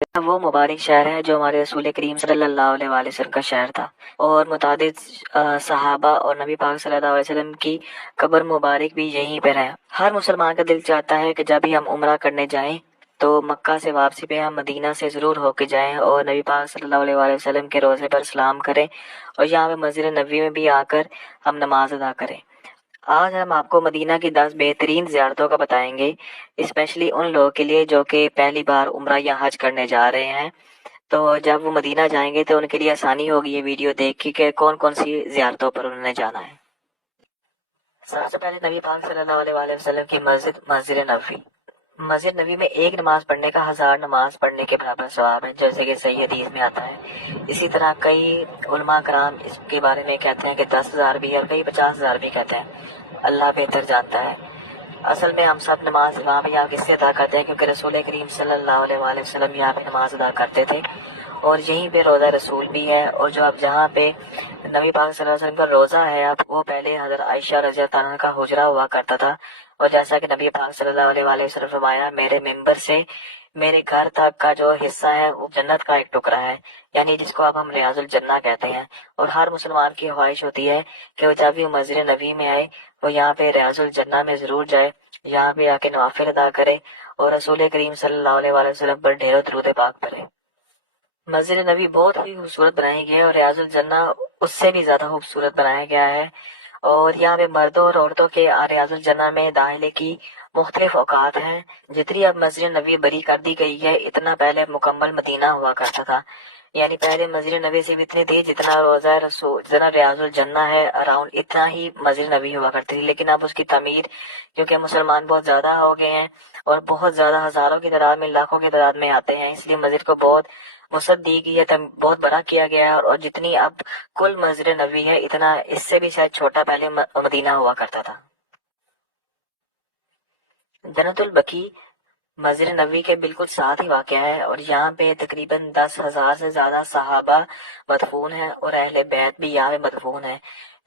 وہ مبارک شہر ہے جو ہمارے رسول کریم صلی اللہ علیہ وآلہ وسلم کا شہر تھا، اور متعدد صحابہ اور نبی پاک صلی اللہ علیہ وسلم کی قبر مبارک بھی یہیں پر ہے۔ ہر مسلمان کا دل چاہتا ہے کہ جب بھی ہم عمرہ کرنے جائیں تو مکہ سے واپسی پہ ہم مدینہ سے ضرور ہو کے جائیں اور نبی پاک صلی اللہ علیہ وآلہ وسلم کے روضے پر سلام کریں، اور یہاں پہ مسجد نبوی میں بھی آ کر ہم نماز ادا کریں۔ آج ہم آپ کو مدینہ کی 10 بہترین زیارتوں کا بتائیں گے، اسپیشلی ان لوگوں کے لیے جو کہ پہلی بار عمرہ یا حج کرنے جا رہے ہیں۔ تو جب وہ مدینہ جائیں گے تو ان کے لیے آسانی ہوگی یہ ویڈیو دیکھ کے کہ کون کون سی زیارتوں پر انہوں نے جانا ہے۔ سب سے پہلے نبی پاک صلی اللہ علیہ وآلہ وسلم کی مسجد نبوی۔ مسجد نبی میں ایک نماز پڑھنے کا 1000 نماز پڑھنے کے برابر ثواب ہے، جیسے کہ صحیح حدیث میں آتا ہے۔ اسی طرح کئی علماء کرام اس کے بارے میں کہتے ہیں کہ 10,000 بھی ہے اور کئی 50,000 بھی کہتے ہیں، اللہ بہتر جانتا ہے۔ اصل میں ہم سب نماز وہاں پہ کس سے ادا کرتے ہیں، کیونکہ رسول کریم صلی اللہ علیہ وآلہ وسلم یہاں پہ نماز ادا کرتے تھے، اور یہیں پہ روزہ رسول بھی ہے۔ اور جو اب جہاں پہ نبی پاک صلی اللہ علیہ وسلم کا روزہ ہے اب، وہ پہلے حضرت عائشہ رضی اللہ عنہ کا حجرہ ہوا کرتا تھا، اور جیسا کہ نبی پاک صلی اللہ علیہ وآلہ وسلم فرمایا، میرے ممبر سے میرے گھر تک کا جو حصہ ہے وہ جنت کا ایک ٹکڑا ہے، یعنی جس کو اب ہم ریاض الجنہ کہتے ہیں۔ اور ہر مسلمان کی خواہش ہوتی ہے کہ وہ جب بھی مسجد نبی میں آئے وہ یہاں پہ ریاض الجنہ میں ضرور جائے، یہاں پہ آ کے نوافل ادا کرے اور رسول کریم صلی اللہ علیہ وآلہ وسلم پر ڈھیروں درود پاک پڑھے۔ مسجد نبی بہت ہی خوبصورت بنائی گئی ہے اور ریاض الجنہ اس سے بھی زیادہ خوبصورت بنایا گیا ہے، اور یہاں پہ مردوں اور عورتوں کے ریاض الجنہ میں داخلے کی مختلف اوقات ہیں۔ جتنی اب مسجد نبی بری کر دی گئی ہے، اتنا پہلے مکمل مدینہ ہوا کرتا تھا، یعنی پہلے مسجد نبی صرف اتنی تھی جتنا روزہ رسول جتنا ریاض الجنہ ہے اراؤنڈ اتنا ہی مسجد نبی ہوا کرتی تھی، لیکن اب اس کی تعمیر، کیونکہ مسلمان بہت زیادہ ہو گئے ہیں اور بہت زیادہ ہزاروں کی تعداد میں لاکھوں کی تعداد میں آتے ہیں، اس لیے مسجد کو بہت وسعت دی گئی ہے، بہت بڑا کیا گیا ہے، اور جتنی اب کل مسجد نبی ہے اتنا اس سے بھی شاید چھوٹا پہلے مدینہ ہوا کرتا تھا۔ جنت البقیع مسجد نبوی کے بالکل ساتھ ہی واقع ہے، اور یہاں پہ تقریباً 10,000 سے زیادہ صحابہ مدفون ہیں اور اہل بیت بھی یہاں پہ مدفون ہیں۔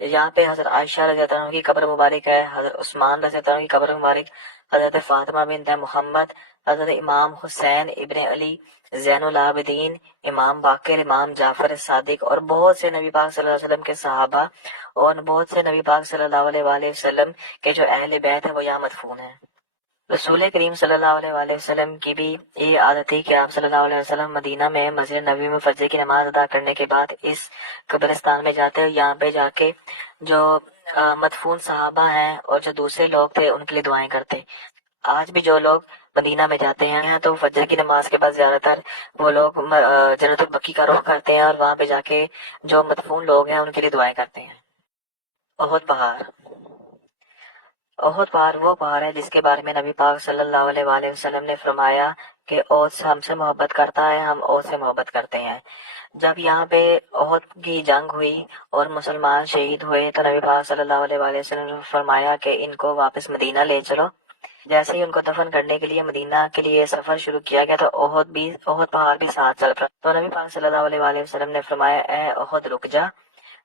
یہاں پہ حضرت عائشہ رضی اللہ عنہ کی قبر مبارک ہے، حضرت عثمان رضی اللہ عنہ کی قبر مبارک، حضرت فاطمہ بنت محمد، حضرت امام حسین ابن علی زین العابدین، امام باقر، امام جعفر صادق، اور بہت سے نبی پاک صلی اللہ علیہ وسلم کے صحابہ اور بہت سے نبی پاک صلی اللہ علیہ وآلہ وسلم کے جو اہل بیت ہیں وہ یہاں مدفون ہیں۔ رسول کریم صلی اللہ علیہ وآلہ وسلم کی بھی یہ عادت تھی کہ آپ صلی اللہ علیہ وسلم مدینہ میں مسجد نبوی میں فجر کی نماز ادا کرنے کے بعد اس قبرستان میں جاتے، اور یہاں پہ جا کے جو مدفون صحابہ ہیں اور جو دوسرے لوگ تھے ان کے لیے دعائیں کرتے۔ آج بھی جو لوگ مدینہ میں جاتے ہیں تو فجر کی نماز کے بعد زیادہ تر وہ لوگ جنت البقیع کا رخ کرتے ہیں اور وہاں پہ جا کے جو مدفون لوگ ہیں ان کے لیے دعائیں کرتے ہیں۔ احد پہاڑ۔ احد پہاڑ وہ پہاڑ ہے جس کے بارے میں نبی پاک صلی اللہ علیہ وآلہ وسلم نے فرمایا کہ احد ہم سے محبت کرتا ہے، ہم احد سے محبت کرتے ہیں۔ جب یہاں پہ احد کی جنگ ہوئی اور مسلمان شہید ہوئے تو نبی پاک صلی اللہ علیہ وآلہ وسلم نے فرمایا کہ ان کو واپس مدینہ لے چلو۔ جیسے ہی ان کو دفن کرنے کے لیے مدینہ کے لیے سفر شروع کیا گیا تو احد پہاڑ بھی ساتھ چل پڑا، تو نبی پاک صلی اللہ علیہ وآلہ وسلم نے فرمایا اے احد رک جا۔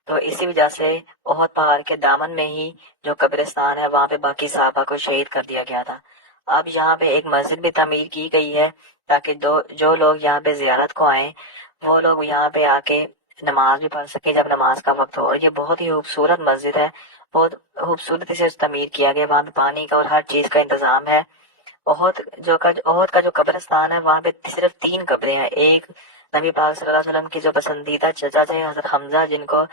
تو اسی وجہ سے احد پہاڑ کے دامن میں ہی جو قبرستان ہے وہاں پہ باقی صحابہ کو شہید کر دیا گیا تھا۔ اب یہاں پہ ایک مسجد بھی تعمیر کی گئی ہے تاکہ جو لوگ یہاں پہ زیارت کو آئیں وہ لوگ یہاں پہ آ کے نماز بھی پڑھ سکیں جب نماز کا وقت ہو، اور یہ بہت ہی خوبصورت مسجد ہے، بہت خوبصورتی سے تعمیر کیا گیا، وہاں پہ پانی کا اور ہر چیز کا انتظام ہے۔ احد کا جو قبرستان ہے وہاں پہ صرف 3 قبریں ہیں، ایک نبی پاک صلی اللہ علیہ وسلم کی جو پسندیدہ چچا تھے حضرت حمزہ جن کو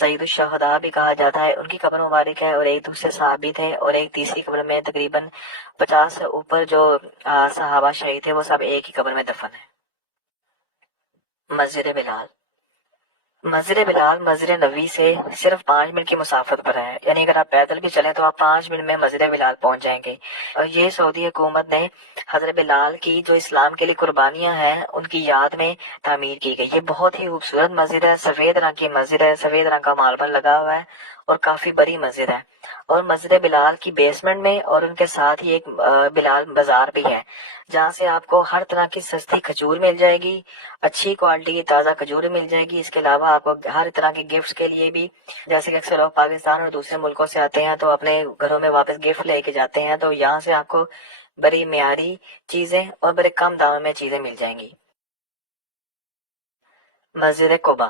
سید الشہداء بھی کہا جاتا ہے، ان کی قبر مبارک ہے، اور ایک دوسرے صحابی تھے، اور ایک تیسری قبر میں تقریباً 50 سے اوپر جو صحابہ شہید تھے وہ سب ایک ہی قبر میں دفن ہیں۔ مسجد بلال۔ مسجد بلال مسجد نبوی سے صرف 5 منٹ کی مسافت پر ہے، یعنی اگر آپ پیدل بھی چلیں تو آپ 5 منٹ میں مسجد بلال پہنچ جائیں گے، اور یہ سعودی حکومت نے حضرت بلال کی جو اسلام کے لیے قربانیاں ہیں ان کی یاد میں تعمیر کی گئی۔ یہ بہت ہی خوبصورت مسجد ہے، سفید رنگ کی مسجد ہے، سفید رنگ کا ماربل لگا ہوا ہے اور کافی بڑی مسجد ہے، اور مسجد بلال کی بیسمنٹ میں اور ان کے ساتھ ہی ایک بلال بازار بھی ہے جہاں سے آپ کو ہر طرح کی سستی کھجور مل جائے گی، اچھی کوالٹی کی تازہ کھجور مل جائے گی۔ اس کے علاوہ آپ کو ہر طرح کے گفٹس کے لیے بھی، جیسے کہ اکثر لوگ پاکستان اور دوسرے ملکوں سے آتے ہیں تو اپنے گھروں میں واپس گفٹ لے کے جاتے ہیں، تو یہاں سے آپ کو بڑی معیاری چیزیں اور بڑے کم داموں میں چیزیں مل جائیں گی۔ مسجد قباء.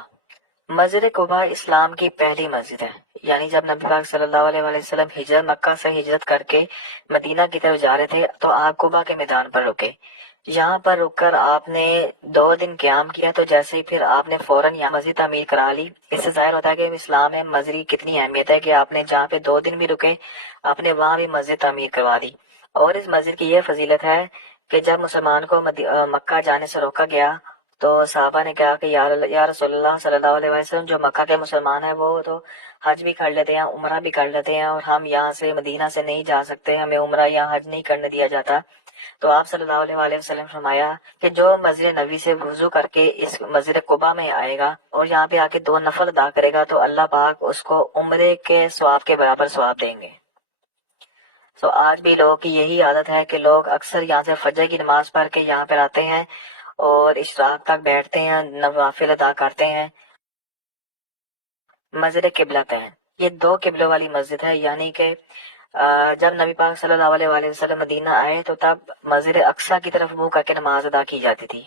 مسجد قباء اسلام کی پہلی مسجد ہے. یعنی جب نبی پاک صلی اللہ علیہ وآلہ وسلم مکہ سے ہجرت کر کے مدینہ کی طرف جا رہے تھے تو آپ قباء کے میدان پر رکے. یہاں پر رک کر آپ نے 2 دن قیام کیا. تو جیسے ہی پھر آپ نے فوراً یہاں مسجد تعمیر کرا لی. اس سے ظاہر ہوتا ہے کہ اسلام میں مسجد کی کتنی اہمیت ہے کہ آپ نے جہاں پہ 2 دن بھی رکے آپ نے وہاں بھی مسجد تعمیر کروا دی. اور اس مسجد کی یہ فضیلت ہے کہ جب مسلمان کو مکہ جانے سے روکا گیا تو صحابہ نے کہا کہ یا رسول اللہ صلی اللہ علیہ وسلم، جو مکہ کے مسلمان ہیں وہ تو حج بھی کر لیتے ہیں، عمرہ بھی کر لیتے ہیں، اور ہم یہاں سے مدینہ سے نہیں جا سکتے، ہمیں عمرہ یا حج نہیں کرنے دیا جاتا. تو آپ صلی اللہ علیہ وآلہ وسلم فرمایا کہ جو مسجد نبی سے وضو کر کے اس مسجد قباء میں آئے گا اور یہاں پہ آ کے 2 نفل ادا کرے گا تو اللہ پاک اس کو عمرے کے ثواب کے برابر ثواب دیں گے. تو آج بھی لوگوں کی یہی عادت ہے کہ لوگ اکثر یہاں سے فجر کی نماز پڑھ کے یہاں پر آتے ہیں اور اشراق تک بیٹھتے ہیں، نوافل ادا کرتے ہیں. مسجد قبلتین، یہ 2 قبلوں والی مسجد ہے. یعنی کہ جب نبی پاک صلی اللہ علیہ وآلہ وسلم مدینہ آئے تو تب مسجد اقصی کی طرف منہ کر کے نماز ادا کی جاتی تھی.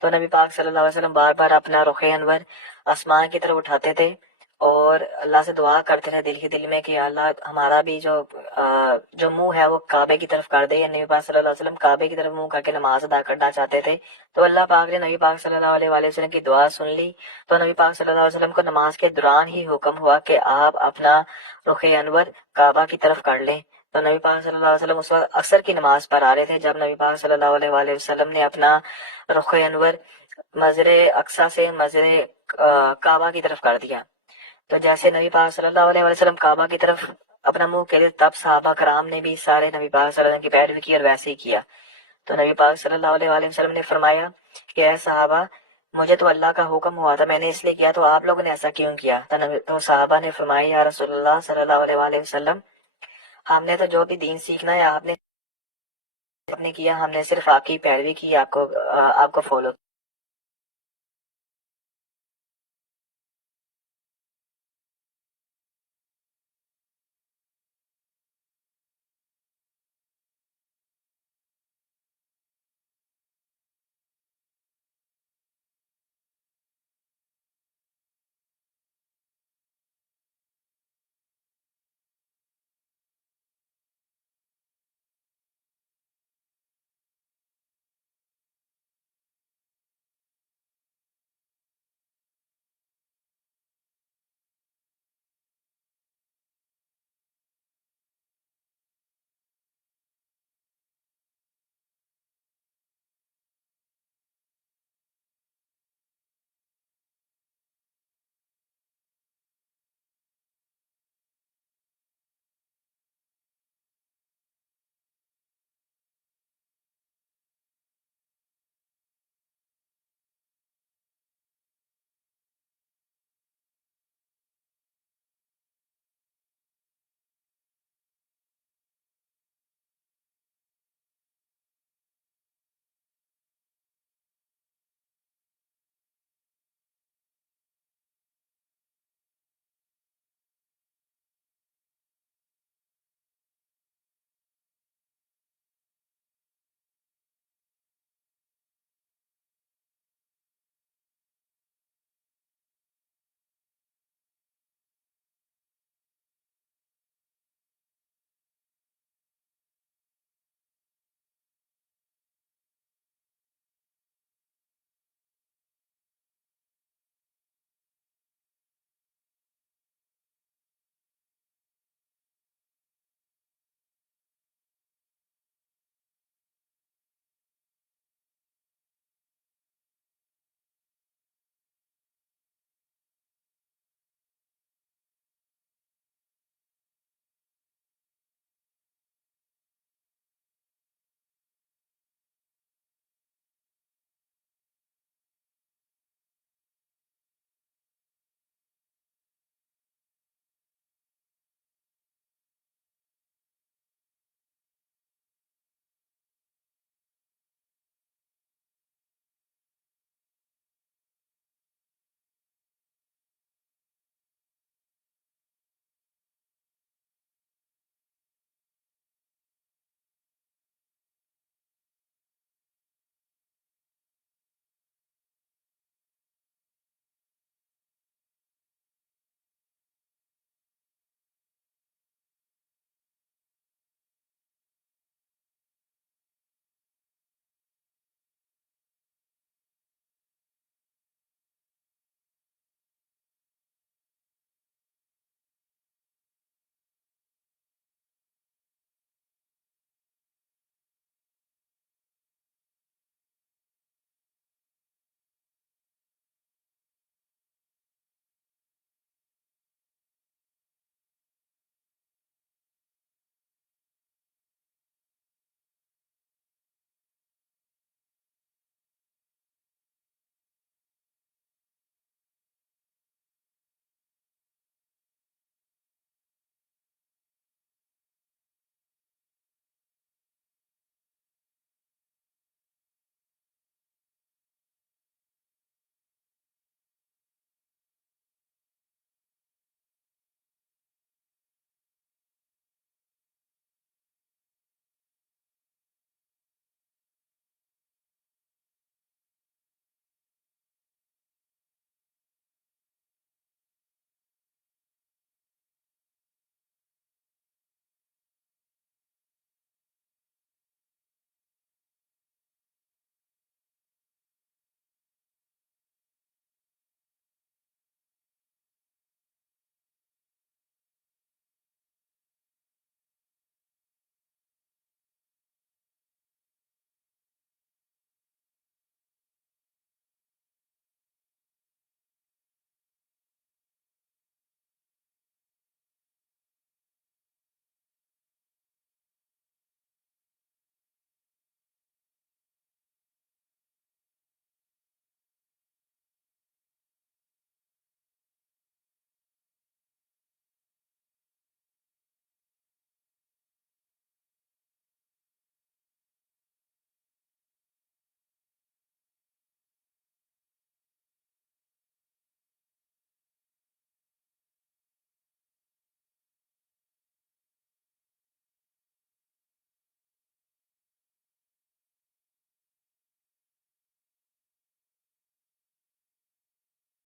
تو نبی پاک صلی اللہ علیہ وسلم بار بار اپنا رخ انور آسمان کی طرف اٹھاتے تھے اور اللہ سے دعا کرتے تھے دل کے دل میں کہ اللہ ہمارا بھی جو منہ ہے وہ کعبے کی طرف کر دے. یا نبی پاک صلی اللہ علیہ وسلم کعبے کی طرف منہ کر کے نماز ادا کرنا چاہتے تھے. تو اللہ پاک نے نبی پاک صلی اللہ علیہ وآلہ وسلم کی دعا سن لی. تو نبی پاک صلی اللہ علیہ وسلم کو نماز کے دوران ہی حکم ہوا کہ آپ اپنا رخ انور کعبہ کی طرف کر لیں. تو نبی پاک صلی اللہ علیہ وسلم اس وقت عصر کی نماز پر آ رہے تھے جب نبی پاک صلی اللہ علیہ وآلہ وسلم نے اپنا رخ انور مسجد اقصی سے مسجد کعبہ کی طرف کر دیا. تو جیسے نبی پاک صلی اللہ علیہ وسلم کعبہ کی طرف اپنا منہ کہتے تب صحابہ کرام نے بھی سارے نبی پاک صلی اللہ علیہ وسلم کی پیروی کی اور ویسے ہی کیا. تو نبی پاک صلی اللہ علیہ وسلم نے فرمایا کہ اے صحابہ، مجھے تو اللہ کا حکم ہوا تھا، میں نے اس لیے کیا، تو آپ لوگوں نے ایسا کیوں کیا؟ تو صحابہ نے فرمایا یا رسول اللہ صلی اللہ علیہ وسلم، ہم نے تو جو بھی دین سیکھنا ہے آپ نے کیا، ہم نے صرف آپ کی پیروی کی، آپ کو فالو